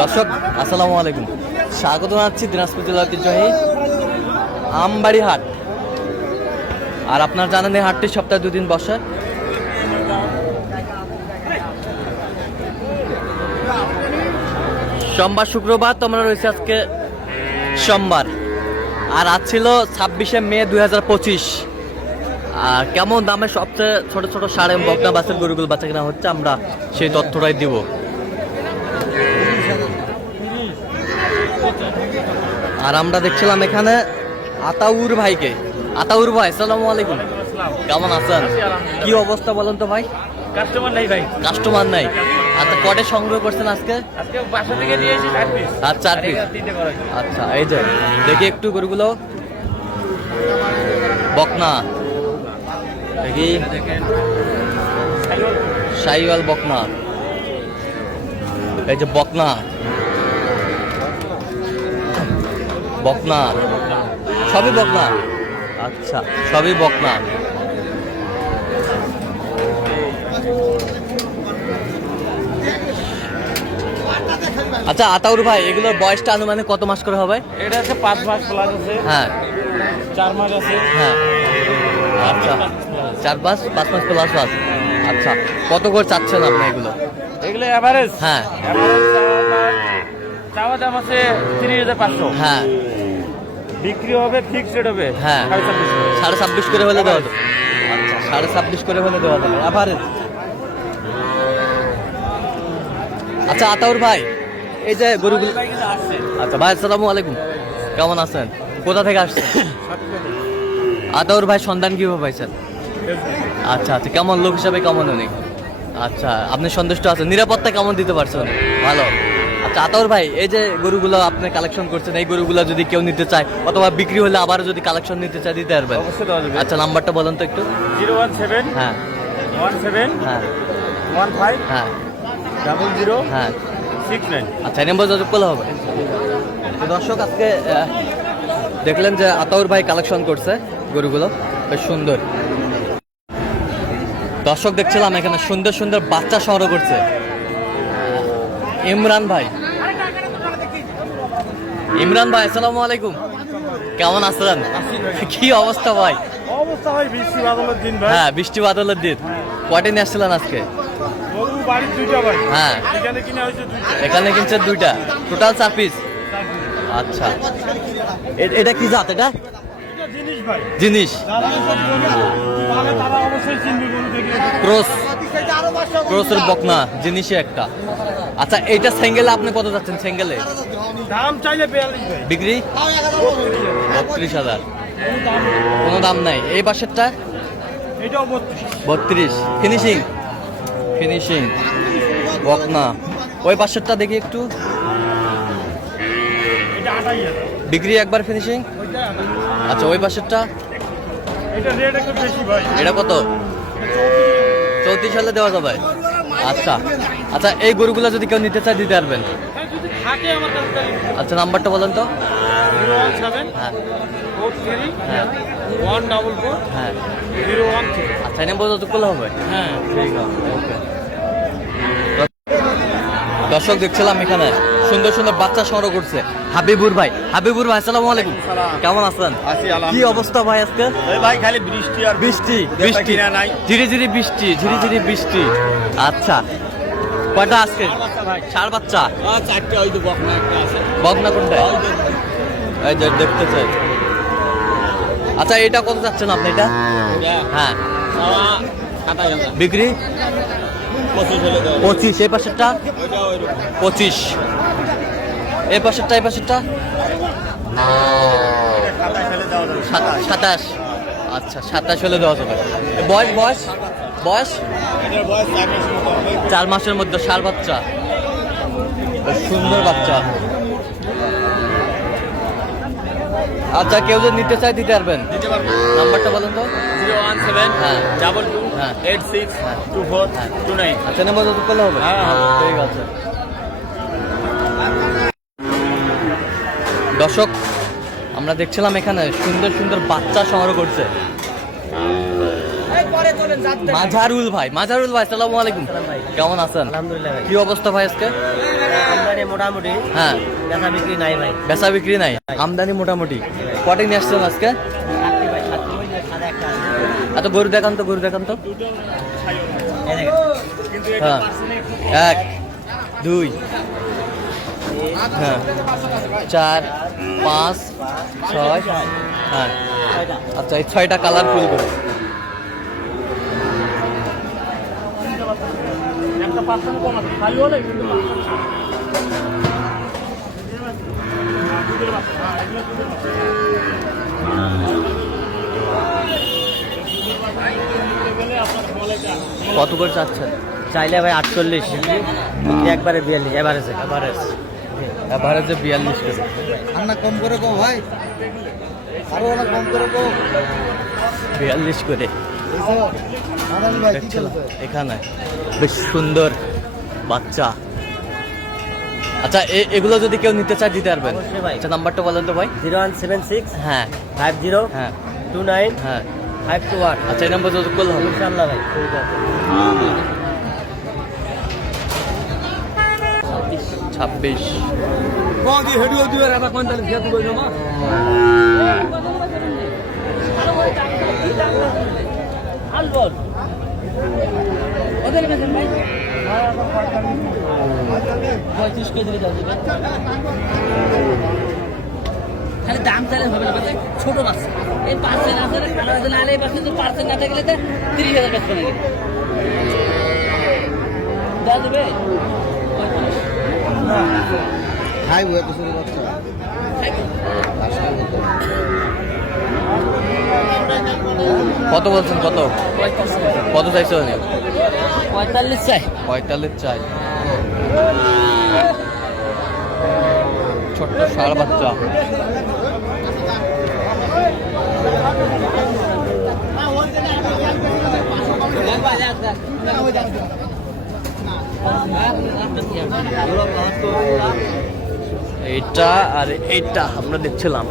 দর্শক আসসালামু আলাইকুম, স্বাগত জানাচ্ছি দিনাজপুর জেলার ঐতিহ্যবাহী আমবাড়ি হাট। আর আপনার জানেন এই হাটটি সপ্তাহে 2 দিন বসে। সোমবার শুক্রবার তো আমরা রয়েছে আজকে সোমবার, আর আজ ছিল 26শে মে 2025। আর কেমন দামে সবচেয়ে ছোট ছোট সার এবং বকনা বাছুর গরুগুলো বাচ্চা কেনা হচ্ছে, আমরা সেই তথ্যটাই দিব। আর আমরা দেখছিলাম এখানে আতাউর ভাইকে। আতাউর ভাই আসসালামু আলাইকুম, কেমন আছেন? কি অবস্থা বলেন তো ভাই? কাস্টমার নাই ভাই, কাস্টমার নাই। আচ্ছা, কটে সংগ্রহ করছেন আজকে? আজকে বাসা থেকে নিয়ে এসেছি 4 পিস। আচ্ছা 4 পিস। আচ্ছা, এই যে দেখি একটু গরুগুলো। বকনা দেখি, শাহিওয়াল বকনা, এই যে বকনা বকনা সবই বকনা। আচ্ছা, সবই বকনা। আচ্ছা আতাউর ভাই, এগুলোর বয়সটা আনুমানিক কত মাস করে হবে? এটা আছে 5 মাস প্লাস আছে, হ্যাঁ 4 মাস আছে, হ্যাঁ। আচ্ছা, 5 মাস প্লাস আছে। আচ্ছা, কত করে চাচ্ছেন আপনি এগুলো? এগুলো এভারেজ, হ্যাঁ এভারেজ চাওয়া দাম আছে 30,500। হ্যাঁ, বিক্রি হবে ফিক্সড রেট হবে হ্যাঁ 26.5 করে হলে দেওয়া যাবে। আচ্ছা, 26.5 করে হলে দেওয়া যাবে এভারেজ। আচ্ছা আতাউর ভাই, এই যে গরুগুলো। আচ্ছা ভাই আসসালামু আলাইকুম, কেমন আছেন? কোথা থেকে আসছেন? আতাউর ভাই সন্ধান কিভাবে পাইছেন? আচ্ছা আচ্ছা, কেমন লোক হিসাবে কেমন উনি? আচ্ছা, আপনি সন্তুষ্ট আছেন? নিরাপত্তা কেমন দিতে পারছেন? ভালো। আচ্ছা আতাউর ভাই, এই যে গরুগুলো আপনি কালেকশন করছেন, এই গরুগুলো যদি কেউ নিতে চায় অথবা বিক্রি হলে আবার যদি কালেকশন নিতে চায় দিতে পারবেন? অবশ্যই দেওয়া যাবে। আচ্ছা, নাম্বারটা বলেন তো একটু। 017 হ্যাঁ 17 হ্যাঁ 15 হ্যাঁ 00 হ্যাঁ। 69। আচ্ছা, এই নাম্বার যোগাযোগ করলে হবে। তো দর্শক, আজকে দেখলেন যে আতাউর ভাই কালেকশন করছে গরুগুলো, বেশ সুন্দর। দর্শক দেখছিলাম এখানে সুন্দর সুন্দর বাচ্চা সংগ্রহ করছে ইমরান ভাই। ইমরান ভাই আসসালামু আলাইকুম, কেমন আছেন? কি অবস্থা ভাই? অবস্থা ভাই বৃষ্টি বাদলের দিন ভাই। হ্যাঁ, বৃষ্টি বাদলের দিন। কয়টা নিয়ে আসছিলেন আজকে? গরু বাড়ির 2টা ভাই। হ্যাঁ, এখানে কিনা হয়েছে 2টা। এখানে কিনছে 2টা, টোটাল 4 পিস। আচ্ছা, এটা কি জাত? এটা এটা জিনিস ভাই, জিনিস যারা মানে তারা অবশ্যই চিনবে গরু দেখলে। ক্রসের বকনা জিনিসই একটা। আচ্ছা, এইটা সিঙ্গেলে আপনি কত যাচ্ছেন? সিঙ্গেলে দাম চাইলে 42 ভাই, বিক্রি 32,000। কোনো দাম নাই। এই পাশেরটা এটাও 32। ফিনিশিং ফিনিশিং বকনা। ওই পাশেরটা দেখি একটু, এটা 28,000। বিক্রি একবার ফিনিশিং। ওইটা 28,000। আচ্ছা, ওই পাশেরটা এটা রেট একটু বেশি ভাই। এটা কত? 34 সালে দেওয়া যাবে। আচ্ছা আচ্ছা, এই গরুগুলো যদি কেউ নিতে চায় দিতে পারবেন? হ্যাঁ, যদি থাকে আমার কাছে তাহলে আচ্ছা, নাম্বারটা বলেন তো। 017 হ্যাঁ 43 হ্যাঁ 144 হ্যাঁ। 013। আচ্ছা, এই নাম্বার যত করলে হবে। হ্যাঁ ঠিক আছে, ওকে। দর্শক দেখছিলাম এখানে সুন্দর সুন্দর বাচ্চা সংগ্রহ করছে হাবিবুর ভাই। হাবিবুর ভাই আসসালামু আলাইকুম, কেমন আছেন? কি অবস্থা ভাই আজকে? ভাই খালি বৃষ্টি আর বৃষ্টি বৃষ্টি নাই, ঝিরি ঝিরি বৃষ্টি, ঝিরি ঝিরি বৃষ্টি। আচ্ছা, কয়টা আজকে? ষাঁড় বাচ্চা। 4টা। ওই তো বকনা একটা আছে। বকনা কোনটা? এই যে দেখতে চাই। আচ্ছা, এটা কত চাচ্ছেন আপনি? এটা হ্যাঁ বিক্রি 25। এই পাশেরটা 25। এই পাশেরটা 27। আচ্ছা, 27 হলে দেওয়া যাবে। বয়স বয়স বয়স 4 মাসের মধ্যে ষাঁড় বাচ্চা, বেশ সুন্দর বাচ্চা। আচ্ছা, কেউ যদি নিতে চায় দিতে পারবেন? নাম্বারটা বলেন তো। 017 হ্যাঁ 22 হ্যাঁ 86 24 29। আচ্ছা, নাম্বার যত করলে হবে। হ্যাঁ, হ্যাঁ। ঠিক আছে। দর্শক, আমরা দেখছিলাম এখানে সুন্দর সুন্দর বাচ্চা সংগ্রহ করছে মাঝারুল ভাই। মাঝারুল ভাই আসসালামু আলাইকুম, কেমন আছেন? আলহামদুলিল্লাহ। কি অবস্থা ভাই আজকে? আমদানি মোটামুটি হ্যাঁ, বেচা বিক্রি নাই ভাই। বেচা বিক্রি নাই, আমদানি মোটামুটি। কটে নিয়ে আসছেন আজকে? সাতটি ভাই, সাতটি ওই যে সাদা একটা আছে। এত গরু দেখান তো, গরু দেখান তো। এই দেখেন। হ্যাঁ, 1 2 হ্যাঁ 4 5 6 হ্যাঁ। ছয়টা। আচ্ছা, এই 6টা কালারফুল গরু। একটা পার্সেন্ট কম আছে খালি হলে কিন্তু কত করে চাচ্ছেন? চাইলে ভাই 48, বিক্রি একবারে 42 এভারেজে। এভারেজে 42 করে। না কম করে কো ভাই, আরো অনেক কম করে কো। 42 করে আনন্দ ভাই কি দেখছিলাম চলছে? এখানে, বেশ সুন্দর বাচ্চা। আচ্ছা, এগুলো যদি কেউ নিতে চায় দিতে পারবেন? অবশ্যই ভাই। আচ্ছা, নাম্বারটা বলেন তো ভাই। 0176 হ্যাঁ 50 হ্যাঁ 29 হ্যাঁ। 521। আচ্ছা, এই নাম্বার যোগাযোগ করলে হবে। ইনশাআল্লাহ ভাই। 26 কোন হেডিও দিও রে কোন তালে খেতে কইলো না আলবল ওদের কাছে ভাই 35 করে দিবে যাবে খালি দাম চাইলে হবে না ভাই, ছোট মাছ এই পার্সেন্ট আছে না, কালো আছে না, এই পার্সেন্ট তো পার্সেন্ট না থাকলে তো 30,000 টাকা করে দাও দেবে খাই বই তো শুরু করছে। কত বলছেন? কত কত চাইছে উনি? 45 চাই। 45 চাই। ছোট্ট ষাঁড় বাচ্চা। এইটা আর এইটা আমরা দেখছিলাম।